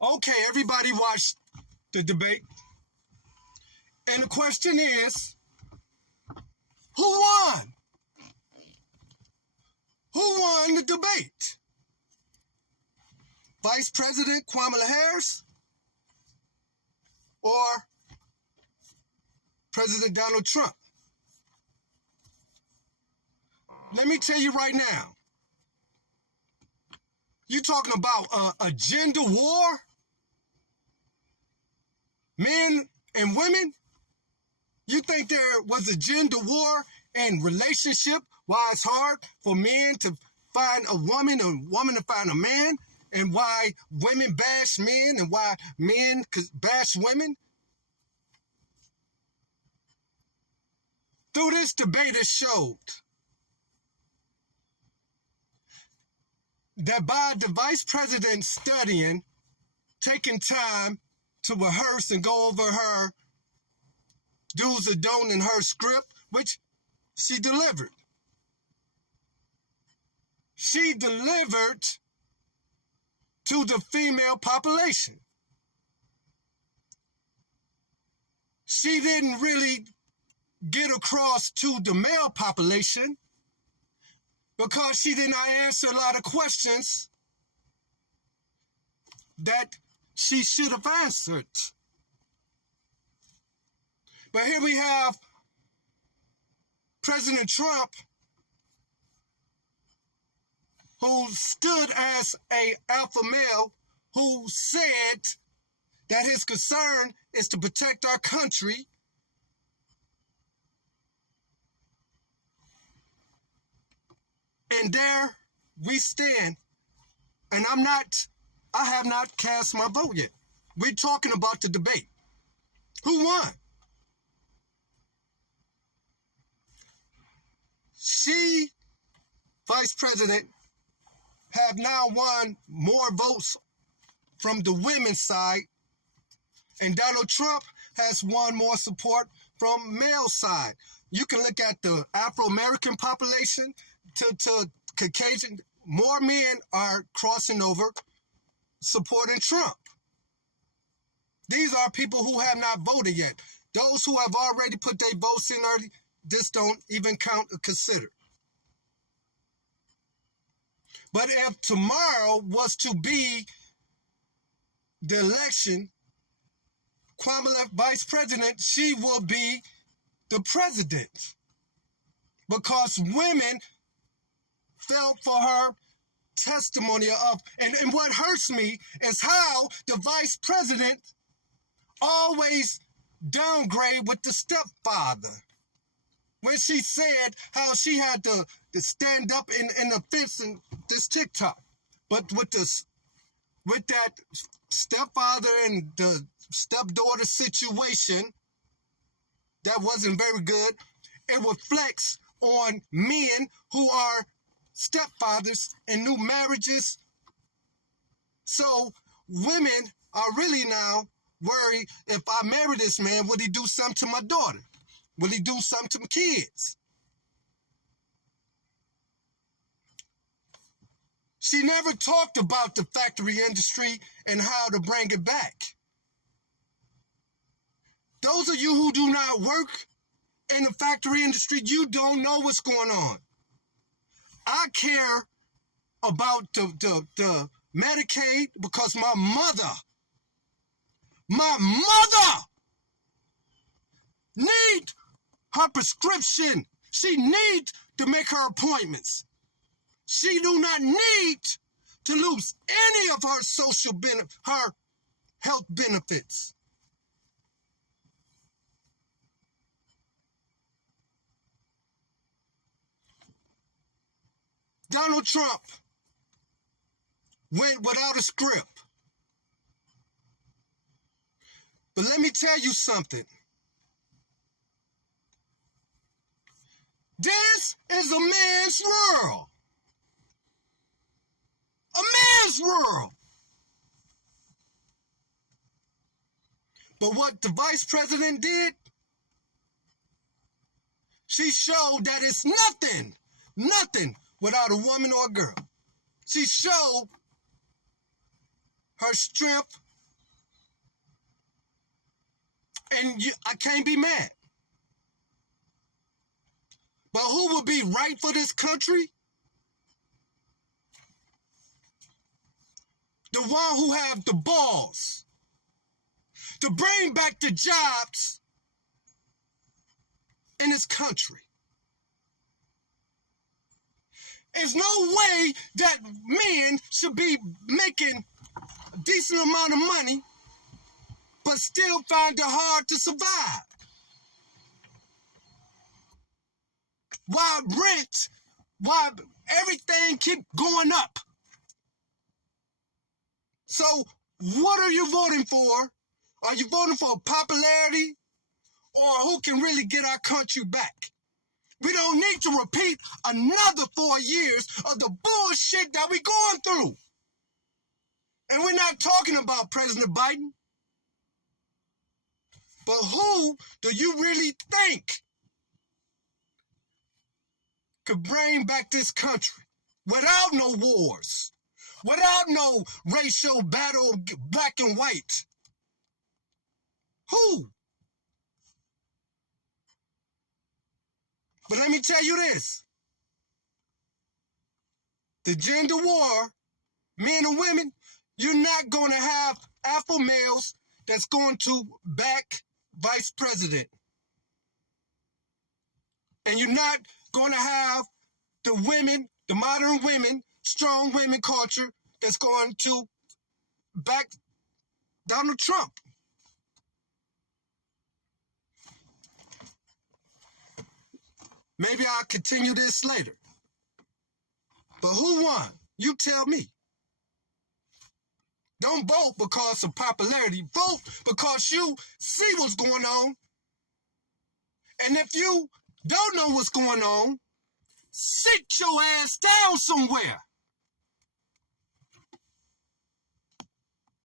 Okay, everybody watched the debate. And the question is, who won? Who won the debate? Vice President Kamala Harris or President Donald Trump? Let me tell you right now, you talking about a gender war? Men and women? You think there was a gender war in relationship? Why it's hard for men to find a woman and woman to find a man? And why women bash men and why men bash women? Through this debate, it showed that by the vice president studying, taking time to rehearse and go over her do's and don'ts in her script, which she delivered. She delivered to the female population. She didn't really get across to the male population because she did not answer a lot of questions that she should have answered. But here we have President Trump, who stood as an alpha male, who said that his concern is to protect our country. And there we stand. And I have not cast my vote yet. We're talking about the debate. Who won? She, Vice President, have now won more votes from the women's side, and Donald Trump has won more support from male side. You can look at the Afro-American population to Caucasian. More men are crossing over supporting Trump. These are people who have not voted yet. Those who have already put their votes in early, this don't even count or consider. But if tomorrow was to be the election, Kamala vice president, she will be the president. Because women fell for her testimony of, and what hurts me is how the vice president always downgrade with the stepfather. When she said how she had to stand up in the fence in this TikTok. But with that stepfather and the stepdaughter situation, that wasn't very good. It reflects on men who are stepfathers in new marriages. So women are really now worried, if I marry this man, will he do something to my daughter? Will he do something to my kids? She never talked about the factory industry and how to bring it back. Those of you who do not work in the factory industry, you don't know what's going on. I care about the Medicaid because my mother need her prescription. She needs to make her appointments. She do not need to lose any of her her health benefits. Donald Trump went without a script. But let me tell you something. This is a man's world. A man's world. But what the vice president did, she showed that it's nothing without a woman or a girl. She showed her strength And I can't be mad. But who would be right for this country? The one who have the balls to bring back the jobs in this country. There's no way that men should be making a decent amount of money but still find it hard to survive. Why rent, why everything keep going up. So what are you voting for? Are you voting for popularity or who can really get our country back? We don't need to repeat another 4 years of the bullshit that we're going through. And we're not talking about President Biden. But who do you really think could bring back this country without no wars, without no racial battle, black and white? Who? But let me tell you this. The gender war, men and women, you're not going to have alpha males that's going to back vice president. And you're not going to have the women, the modern women, strong women culture that's going to back Donald Trump. Maybe I'll continue this later. But who won? You tell me. Don't vote because of popularity. Vote because you see what's going on. And if you don't know what's going on, sit your ass down somewhere.